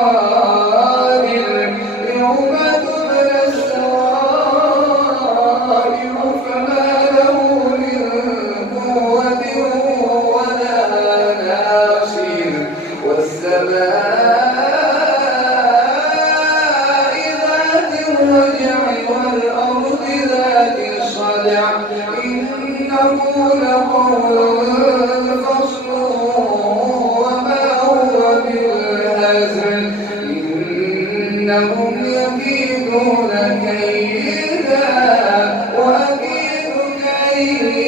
السرائر يوم تبلى السرائر فما له من قوة ولا ناصر والسماء ذات الرجع والأرض ذات الصدع إنه لقول فصل وما هو بالهزل إنهم يكيدون كيدا وأكيد كيدا